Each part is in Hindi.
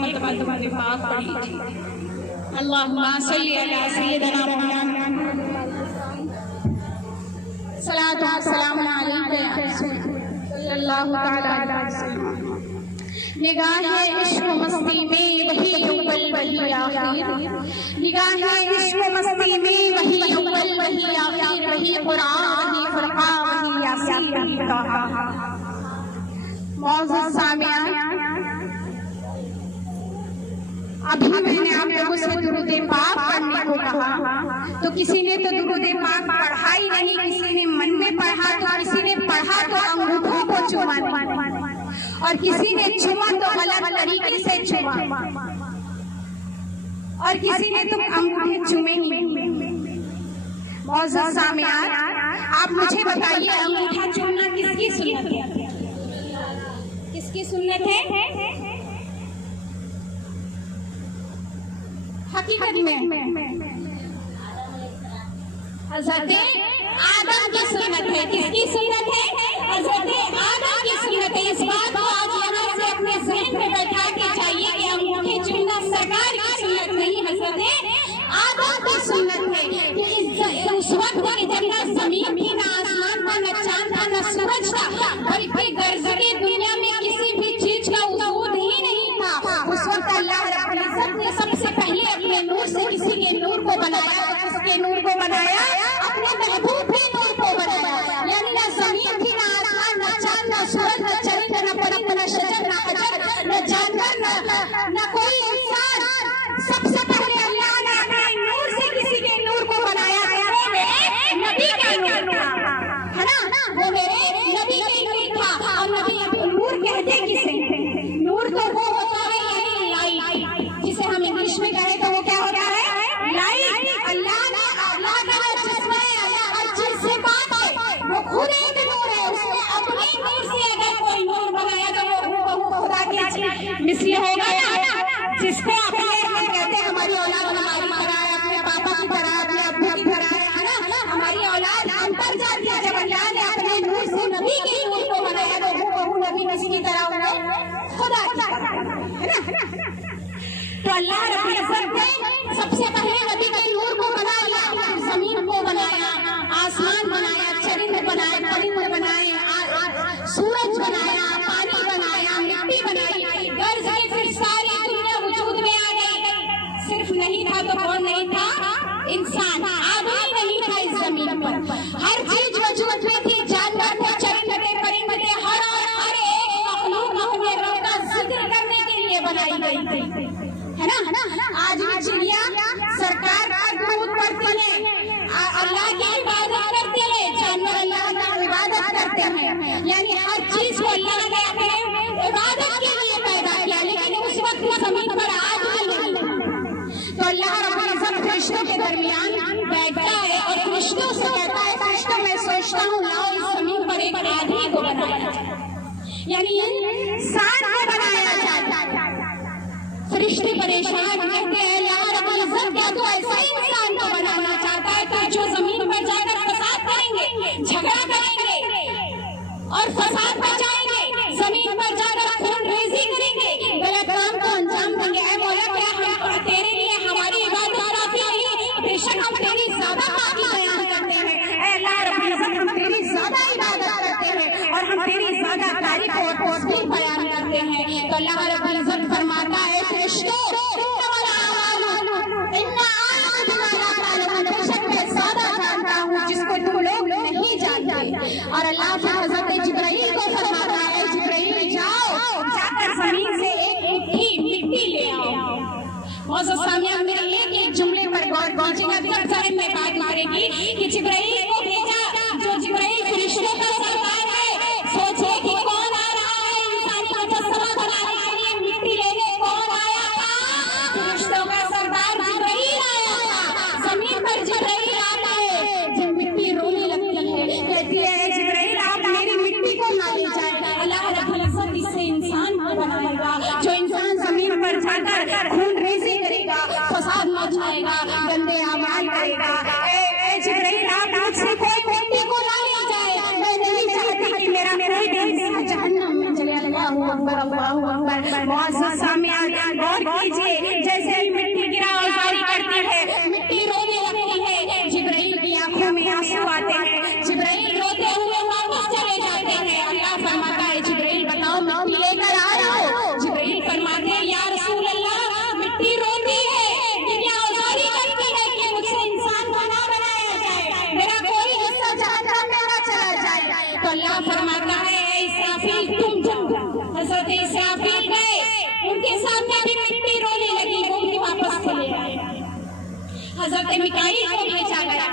मरतबा तुम्हारे पाक पढ़ी थी। अल्लाहुम्मा सल्ली अला सय्यिदना मुहम्मद सलातु व सलाम अलैका या रसूल सल्लल्लाहु तआला अलैहि वसल्लम। निगाहे इश्क मस्ती में वही अव्वल वही आखिर, निगाहे इश्क मस्ती में वही अव्वल वही आखिर, वही कुरान वही फुरकान वही यासीन वही तहा। मौजूद सामिया, अभी मैंने आप लोगों से दुरूद पाक पढ़ने को कहा, तो किसी ने तो दुरूद पाक पढ़ा ही नहीं, किसी ने मन में पढ़ा, तो किसी ने पढ़ा तो अंगूठों को चुमा, और किसी ने चुमा तो गलत तरीके से चुमा, और किसी ने तो अंगूठे चुमे ही नहीं। मौजूद सामियान, आप मुझे बताइए अंगूठा चूमना किसकी सुन्नत है? किसकी सुन्नत है? हकीकत में हज़रत आदम की सुन्नत है। किसकी सुन्नत है? हज़रत आदम की सुन्नत है। इस बात को आज यहाँ से अपने ज़हन में बैठा के चाहिए कि अंगूठे चूमना सरकार की सुन्नत नहीं, हज़रत आदम की सुन्नत है। कि उस वक्त की जब ना जमीन थी, ना आसमान था, ना चांद था, ना सूरज था, बल्कि गर्ज़े दुनिया में किसी भी चीज का वजूद ही नहीं था। उस वक्त अल्लाह रब्बुल इज्जत ने सबसे पहले अपने नूर से किसी के नूर को बनाया, और किसके नूर को बनाया? अपने महबूब के नूर को बनाया। यानी ना जमीन थी, ना आसमान, ना चांद, ना सूरज, ना चरिंद, ना पलक, ना शजर, ना हजर, ना जानवर, ना कोई इंसान। सबसे पहले अल्लाह ने अपने नूर से किसी के नूर को बनाया, नबी का नूर था, है ना? वो मेरे नबी का नूर था। और नबी नूर कहते किसे? नूर तो वो होता है लाइट, जिसे हम इंग्लिश में कहें तो वो क्या होता है? लाइट। अल्लाह का जिसमें हर चीज से बात है, वो खुद एक नूर है। उसने अपने नूर से अगर कोई नूर बनाया तो वो खुदा की मिसल होगा ना, जिसको अपने हम कहते हैं हमारी औलाद हमारी तरह है, अपने पापा की तरह, अपने अब्बू की तरह है ना? हमारी औलाद अंतर जाती है। जब अल्लाह ने अपने नूर से नबी के नूर को बनाया तो वो नबी किसकी तरह हुए? खुदा की तरह, है ना? तो अल्लाह रब्बुल इज्जत ने सबसे पहले नबी के नूर को बनाया, जमीन को बनाया, आसमान बनाया, चरिंद बनाए, परिंद बनाए, सूरज बनाया, पानी बनाया, मिट्टी बनाई, गर्ज के फिर सारी दुनिया वजूद में आ गई। सिर्फ नहीं था तो कौन नहीं था? इंसान, आदमी नहीं था इस जमीन पर। हर चीज वजूद में थी, जानवर थे, चरिंद थे, परिंद थे, हर एक मखलूक अपने रब का जिक्र करने के लिए बनाई गई थी, है ना? आज भी चिड़िया सरकार का दूध पड़ती है, अल्लाह की इबादत करते हैं, जानवर अल्लाह की इबादत करते हैं। यानी हर चीज को अल्लाह ने अपने इबादत के लिए पैदा किया, लेकिन उस वक्त जमीन पर आज भी नहीं। तो अल्लाह रब्बुल इज्जत फरिश्तों के दरमियान बैठता है और फरिश्तों से कहता है, फरिश्तों मैं सोचता हूँ लाओ इस जमीन पर एक आदमी को बनाया जाए, यानी इंसान को बनाया जाए। फरिश्ते परेशान कहते हैं अल्लाह रब्बुल इज्जत क्या तू ऐसा इंसान को बनाना चाहता है तो जो जमीन पर जाकर फसाद करेंगे, झगड़ा करेंगे और फसाद मचाएंगे, जमीन पर जाकर खूनरेजी करेंगे, गलत काम को अंजाम देंगे? ऐ मौला क्या हम तेरे लिए हमारी इबादत काफी नहीं? बेशक हम तेरी ज्यादा पाकी बयान करते हैं, ऐ अल्लाह रब्बुल इज्जत हम तेरी ज्यादा इबादत करते हैं और हम तेरी ज्यादा तारीफ और तस्बीह बयान करते हैं। तो अल्लाह रब्बुल इज्जत फरमाता है जिसको तुम लोग नहीं जानते। और अल्लाह की हज़रत जिब्राइल को फरमाता है जिब्राइल जाओ जाकर जमीन से एक मुट्ठी मिट्टी ले आओ। मौजूद सामिया मेरे एक जुमले पर गौर कीजिएगा, तब ज़हन में बात उतरेगी कि जिब्राइल को भेजा, जो जिब्राइल फरिश्तों का सरदार है। सोचे कि कौन आ रहा है इंसानी मुजस्समा बनाने के लिए मिट्टी लेने? कौन आया था? फरिश्तों का सरदार जिब्राइल आया था। जमीन पर जिब्राइल आता है, जब मिट्टी रोने लगती है, कहती है जिब्राइल आप मेरी मिट्टी को ना ले जाए। अल्लाह रब्बुल इज्जत इससे इंसान को बनाएगा, जो इंसान जमीन पर जाकर खूनरेजी करेगा, हजरत मिकाईल को भेजा गया।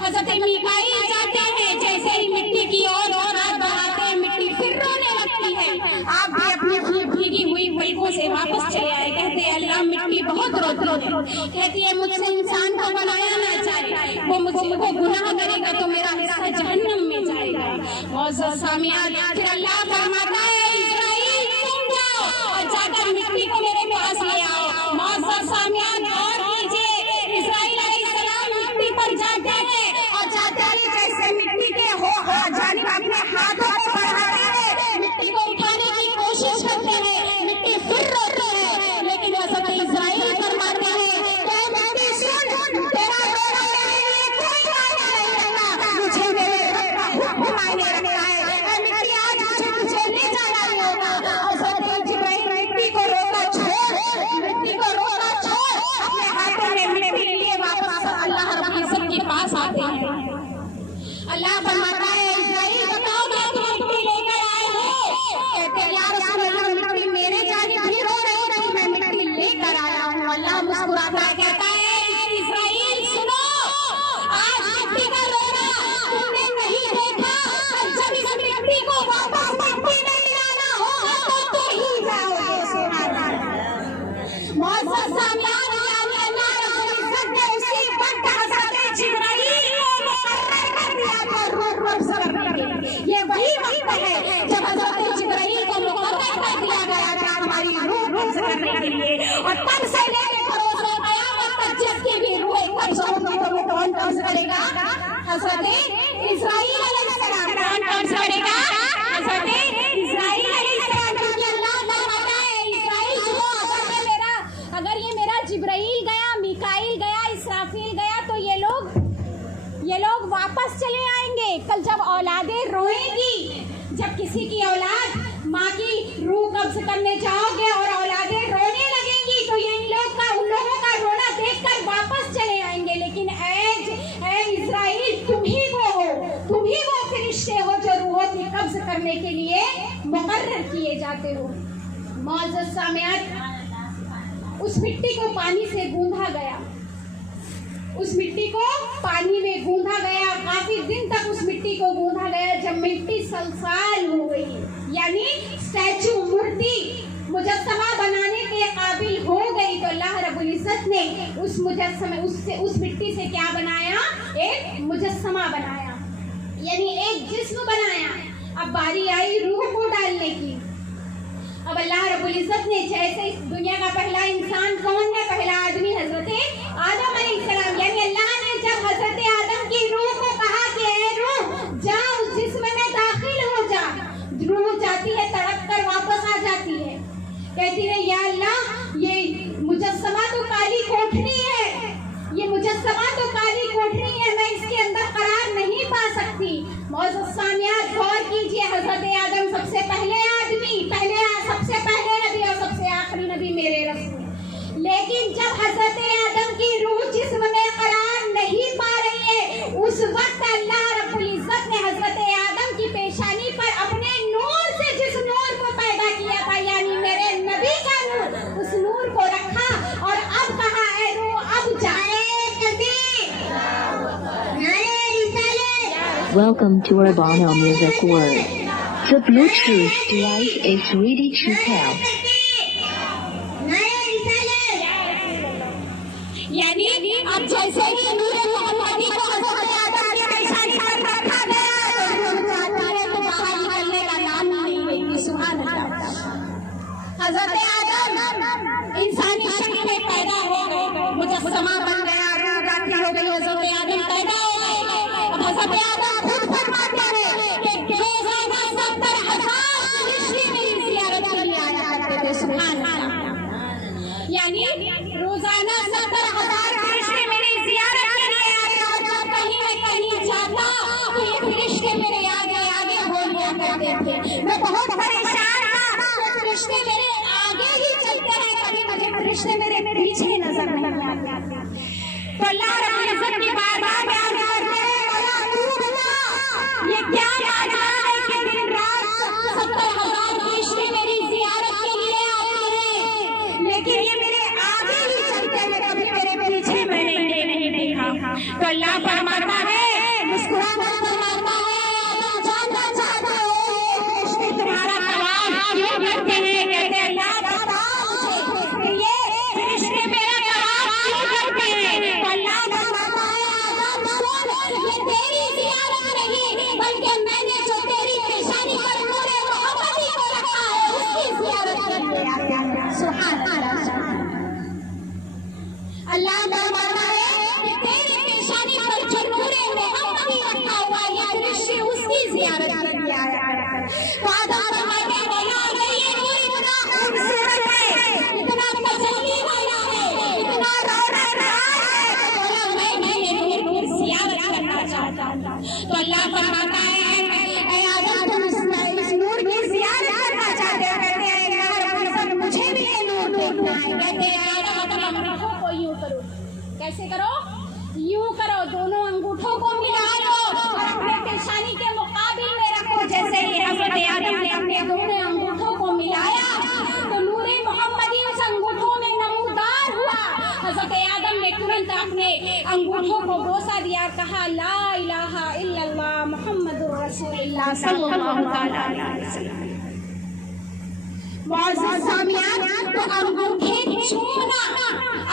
हजरत मिकाईल जाते हैं, जैसे ही मिट्टी की ओर हाथ बढ़ाते हैं, मिट्टी फिर रोने लगती है। आप भी अपनी अपनी भीगी हुई पलकों से वापस चले आए। कहते हैं अल्लाह मिट्टी बहुत रोती है, कहती है मुझसे इंसान को बनाया ना जाए, वो मुझको गुनाह करेगा तो मेरा हिस्सा जहन्नम में जाएगा। मौजूद सामियान, फिर अल्लाह फरमाता है इस्राइल तुम जाओ और जाकर मिट्टी को मेरे पास ले आओ। मौजूद सामियान, और कीजिए इस्राइल अलैहिस्सलाम मिट्टी पर जाते हैं और जाते ही जैसे मिट्टी के हो जाने अपने हाथों को बढ़ाते हैं, मिट्टी को उठाने की कोशिश करते हैं, मिट्टी फिर रोती है, लेकिन हज़रत इस्राइल फरमाते हैं कि मिट्टी सुन, तेरा रोना मेरे लिए कोई मायने नहीं रखता, मुझे मेरे रब का हुक्म मायने रखता है। मिट्टी आज मुझे ले जाना ही होगा। हज़रत जिब्राइल मिट्टी को रोका छोड़, मिट्टी को रोका छोड़, अपने हाथों में मिट्टी लिए वापस अल्लाह रब्बुल इज्जत के पास आते हैं। अल्लाह फरमाता है इस्राइल बताओ क्या तुम मिट्टी लेकर आए हो? कहते हैं या रसूल अल्लाह मिट्टी मेरे जानिब भी रो रही थी, मैं मिट्टी लेकर आया हूँ। अल्लाह मुस्कुराता है, कहता है इस्राइल सुनो, आज मिट्टी का रोना तुमने नहीं देखा, जब इस मिट्टी को वापस मिट्टी में मिलाना होगा तो तुम ही जाओगे। सुभान अल्लाह। मौजूद सामियान, यानी अल्लाह रब्बुल इज्जत ने उसी वक्त हज़रत जिब्राइल को मुकर्रर कर दिया था रूह कब्ज़ करने के लिए। ये वही वक्त है जब हज़रत जिब्राइल को मुकर्रर कर दिया गया था हमारी रूह कब्ज़ करने के लिए। और तब से लेकर रोज़ क़यामत तक जिसकी भी रूह कब्ज़ होगी तो वो कौन कब्ज़ करेगा? हज़रत इस्राइल अलैहिस्सलाम। कौन कब्ज़ करेगा? हज़रत इस्राइल अलैहिस्सलाम। क्योंकि अल्लाह फरमाता है इस्राइल सुनो, अगर ये मेरा जिब्राइल गया, मिकाईल गया, इसराफील गया तो ये लोग वापस चले आएंगे। कल जब औलादें रोएंगी, जब किसी की औलाद माँ की रूह कब्ज़ करने जाओगे और औलादें रोने लगेंगी तो ये उन लोगों का रोना देखकर वापस चले आएंगे। लेकिन ऐ इस्राइल तुम ही वो फरिश्ते हो जो रूहों की कब्ज़ करने के लिए मुकर्रर किए जाते हो। मौजूद सामियान, उस मिट्टी को पानी से गूंधा गया, उस मिट्टी को पानी में गूंधा गया, काफी दिन तक उस मिट्टी को गूंधा गया। जब मिट्टी सलसाल हो गई, यानी स्टैचू, मूर्ति, मुजस्समा बनाने के काबिल हो गई, तो अल्लाह रब्बुल इज्जत ने उस मुजस्समे उस मिट्टी से क्या बनाया? एक मुजस्समा बनाया, यानी एक जिस्म बनाया। अब बारी आई रूह को डालने की। अब अल्लाह रब्बुल इज्जत ने जैसे इस दुनिया का पहला इंसान कौन है? पहला आदमी हजरत आदम अलैहिस्सलाम। यानी अल्लाह ने जब हजरत आदम की रूह को कहा कि ए रूह जा उस जिस्म में दाखिल हो जा, रूह जाती है, तड़प कर वापस आ जाती है, कहती है या अल्लाह ये मुजस्समा तो काली कोठरी है, ये मुजस्समा तो काली कोठरी है, मैं इसके अंदर करार नहीं पा सकती। मौजूद सामियान गौर कीजिए, हजरत आदम सबसे पहले आदमी, सबसे पहले नबी और सबसे आखिरी नबी मेरे रसूल। लेकिन जब हजरत आदम की रूह जिस्म में करार नहीं पा रही है, उस वक्त अल्लाह रब्बुल इज्जत ने हजरत आदम की पेशानी पर अपने नूर से जिस नूर को पैदा किया था, यानी मेरे नबी का नूर, उस नूर को रखा और अब कहा ऐ रूह अब जाए नबी। Welcome to Urbano Music World. The Bluetooth device is ready to pair. यानी अब जैसे ही नूर मोहम्मदी को हज़रत आदम की पेशानी पर रखा गया तो बाहर निकलने का नाम नहीं लेगी। सुभान अल्लाह। हज़रत आदम इंसानी शक्ल में पैदा हो गए, मुजस्समा बन गया, रूह दाखिल हो गई, हज़रत आदम पैदा हो गए। अब हज़रत आदम खुद फरमाते हैं कि रोज़ाना 70,000 फरिश्ते मेरी ज़ियारत के लिए आया करते थे। सुभान अल्लाह। यानी रोज़ाना 70,000 फरिश्ते मेरी ज़ियारत के लिए आते, और जब कहीं मैं कहीं जाता तो ये फरिश्ते मेरे आगे आगे हो लिया करते थे। मैं बहुत परेशान था, फरिश्ते मेरे आगे ही चलते हैं, कभी मुझे फरिश्ते मेरे पीछे नजर नहीं आते। तो अल्लाह रब्बुल इज्जत की बारगाह में अर्ज़ करते हैं, मौला तू बता ये क्या माजरा है कि दिन रात 70,000 फरिश्ते मेरी ज़ियारत के लिए आते हैं, लेकिन ये मेरे आगे ही चलते हैं, कभी मेरे पीछे मैं नहीं तो अल्लाह फरमाता है, मुस्कुराकर फरमाता है, आदम जानना चाहता है फरिश्ते तुम्हारा तवाफ क्यों करते हैं? कहते हैं अल्लाह बताओ मुझे ये फरिश्ते मेरा तवाफ क्यों करते हैं? तो अल्लाह फरमाता है, आदम सुन, ये तेरी ज़ियारत नहीं बल्कि मैंने जो तेरी पेशानी पर नूरे मोहम्मदी को रखा है उसकी ज़ियारत करने आते हैं। सुभान अल्लाह। अल्लाह फरमाता है कि तेरी पेशानी पर जो नूरे मोहम्मदी रखा हुआ है ये फरिश्ते उसकी ज़ियारत करने आया है। तो आदम फरमाते हैं, बोला अगर ये नूर इतना खूबसूरत है, इतना तसल्ली वाला है, इतना रौनकदार है, तो बोला मैं ये नूर ज़ियारत करना चाहता हूँ। तो अल्लाह फरमाता है, ऐ आदम तुम इस नूर की ज़ियारत करना चाहते हो? कहते हैं अल्लाह रब्बुल इज़्ज़त मुझे भी ये नूर देखना है। कहते हैं आदम अपने अंगूठों को यूं करो। कैसे करो? यूं करो, दोनों अंगूठों को मिला लो और अपने पेशानी के मुकाबिल में रखो। जैसे ही हज़रत आदम ने अपने दोनों अंगूठों को मिलाया तो नूरे मोहम्मदी उस अंगूठों में नमूदार हुआ। हज़रत आदम ने तुरंत अपने अंगूठों को बोसा दिया, कहा ला इलाहा इल्लल्लाह मुहम्मदुर रसूलुल्लाह सल्लल्लाहु अलैहि वसल्लम। मुअज़्ज़ज़ सामियान, तो अंगूठे छूना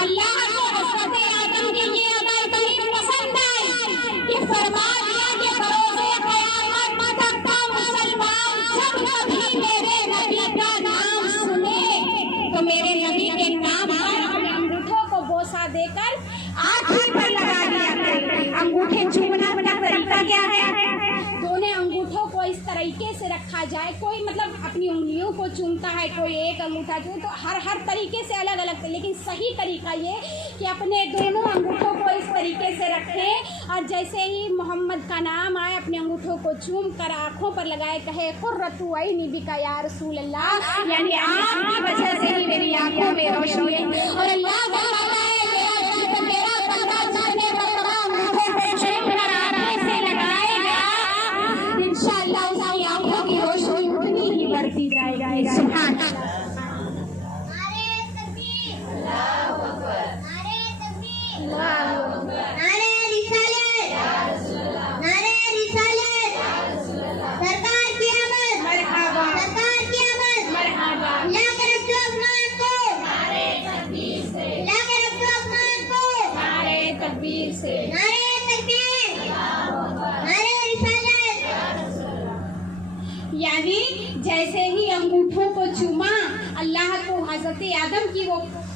अल्लाह को हज़रत आदम की ये अदा इतनी पसंद आई कि फरमा दिया कि बरोज़े क़यामत तक का मुसलमान जब कभी मेरे नबी का नाम सुने तो मेरे नबी के नाम पर अपने अंगूठों को बोसा देकर आँखों पर लगा दिया करें। अंगूठे चूमना का तरीका क्या है? दोनों अंगूठों को इस तरीके से रखा जाए, कोई मतलब अपनी उंगलियों को चूमता है, कोई एक अंगूठा चूम, तो हर तरीके से अलग अलग, लेकिन सही तरीका ये कि अपने दोनों अंगूठों को इस तरीके से रखें और जैसे ही मोहम्मद का नाम आए अपने अंगूठों को चूम कर आँखों पर लगाए, कहे कुर्रतु ऐनी बिका या रसूल अल्लाह, यानी आपकी वजह से ही मेरी आँखों में रोशनी है। और अल्लाह फरमाता है मेरा बंदा जाने वाला अंगूठों पे चूम कर आँखें से लगाएगा, इंशाअल्लाह उसकी आँखों की रोशनी उतनी ही बढ़ती जाएगी। सुभान अल्लाह। नारे तकबीर, अल्लाहू अकबर, नारे तकबीर, अल्लाहू अकबर, नारे रिसालत, या रसूल अल्लाह, नारे रिसालत, या रसूल अल्लाह, सरकार की आमद, मरहबा, सरकार की आमद, मरहबा, अल्लाह के रसूल रहमान को, नारे तकबीर से, अल्लाह के रसूल रहमान को, नारे तकबीर से, नारे तकबीर, अल्लाहू अकबर, नारे रिसालत। या रसूल अल्लाह। यानी जैसे ही अंगूठों को चूमा, अल्लाह को हजरत आदम की वो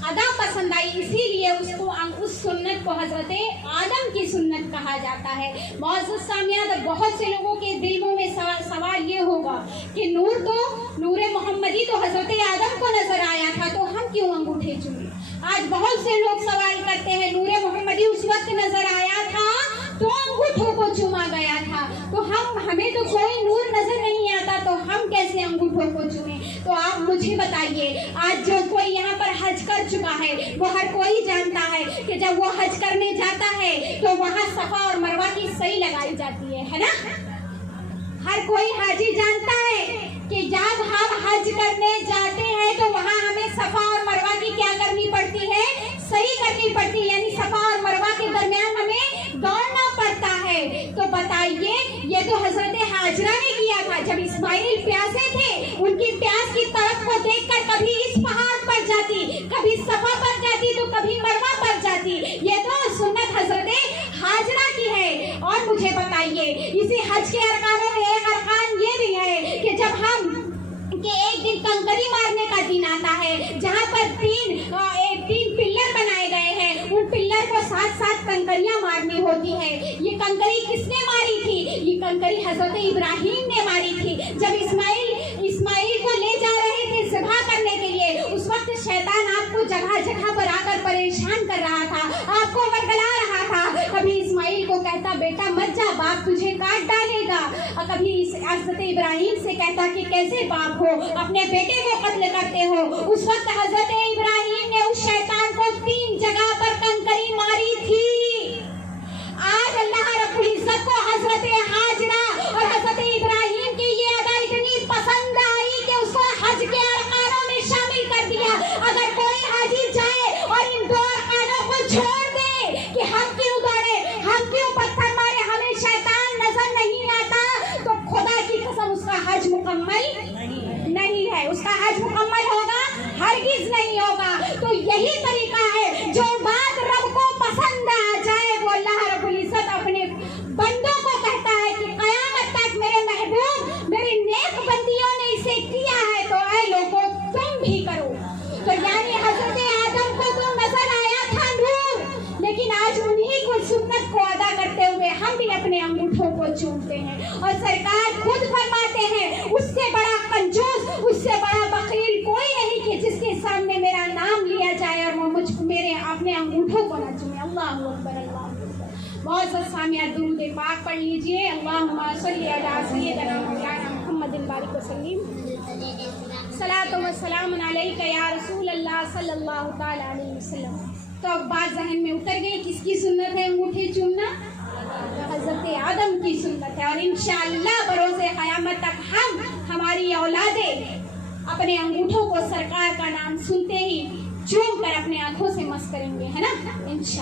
अदा पसंद आई, इसीलिए उसको उस सुन्नत को हजरत आदम की सुन्नत कहा जाता है। मुअज़्ज़ज़ सामियान, बहुत से लोगों के दिलों में सवाल ये होगा कि नूरे मोहम्मदी तो हजरत आदम को नजर आया था, तो हम क्यों अंगूठे चूमे? आज बहुत से लोग सवाल करते हैं, नूरे मोहम्मदी उस वक्त नजर आया था तो अंगूठों को चूमा गया था, तो हमें तो कोई नूर नजर नहीं आता, तो हम कैसे अंगूठों को चूमे? तो आप मुझे बताइए, आज जो कोई यहाँ पर हज कर चुका है वो हर कोई जानता है कि जब वो हज करने जाता है तो वहाँ सफा और मरवा की सही लगाई जाती है ना? हर कोई हाजी जानता है कि जब हम हज करने जाते हैं तो वहाँ हमें सफा और मरवा की क्या करनी पड़ती है? सही करनी पड़ती है, यानी सफा और मरवा के दरमियान हमें दौड़ना पड़ता है। तो बताइए, ये तो हजरत हाजरा ने किया था। जब इस्माइल प्यासे थे, उनकी प्यास की तरफ को देखकर कभी इस पहाड़ पर जाती, कभी सफा पर जाती, तो कभी मरवा पर जाती। ये तो सुन्नत हजरत हाजरा की है। और मुझे बताइए, इसी हज के अरकानों में एक अरकान ये भी है कि जब हम एक दिन कंकरी मारने का दिन आता है, जहाँ पर तीन पिल्लर बनाए गए हैं, उन पिल्लर को साथ कंकरियां मारनी होती है। ये कंकरी किसने मारी थी? ये कंकरी हजरत इब्राहिम ने मारी थी। जब इस्माइल को ले जा रहे थे ज़िबा करने के लिए, उस वक्त शैतान आपको जगह जगह पर आकर परेशान कर रहा था, आपको वर्गला रहा था। कभी इस्माइल को कहता, बेटा मत जा, बाप तुझे काट डालेगा। और कभी हजरत इब्राहिम से कहता कि कैसे बाप हो, अपने बेटे को कत्ल करते हो। उस वक्त हजरत इब्राहिम ने उस शैतान को 3 जगह पर कंकरी मारी थी। आज अल्लाह रब्बुल इज्जत को हजरत हाजरा और हजरत इब्राहिम की ये अदा इतनी पसंद आई कि उसको हज के अरकानों में शामिल कर दिया। अगर कोई हाजी जाए और इन 2 अरकानों को छोड़ दे कि हम क्यों दौड़े, हम यही तरीका है। जो बात रब को पसंद आ जाए वो अल्लाह रब्बुल इज्जत अपने बंदों को कहता है कि कयामत तक मेरे महबूब मेरी नेक बंदियों ने इसे किया है तो ऐ लोगों तुम भी करो। तो यानी हजरत आदम को तो नजर आया था नूर, लेकिन आज उन्हीं को सुन्नत को अदा करते हुए हम भी अपने अंगूठों को चूमते हैं। और सरकार खुद फरमाते हैं उससे बड़ा कंजूस, उससे बड़ा बखील कोई नहीं कि जिसके सामने मेरा नाम लिया जाए और वो मेरे अपने अंगूठों को न चूमे। अल्लाह अकबर, अल्लाह अकबर। बहुत सा सामिया दुरूद पाक पढ़ लीजिए। अल्लाहुम्मा सल्ली अला सय्यिदना मौलाना मुहम्मदिन बारिक वसल्लम सलातो व सलाम अलैका या रसूल अल्लाह सल्लल्लाहु तआला अलैहि वसल्लम। तो अब बात जहन में उतर गई, किसकी सुन्नत है अंगूठे चूमना? हजरत आदम की सुन्नत है। और इंशाअल्लाह बरोज़े क़यामत तक हम हमारी औलादें अपने अंगूठों को सरकार का नाम सुनते ही चूम कर अपने आंखों से मस करेंगे, है ना, इंशाअल्लाह।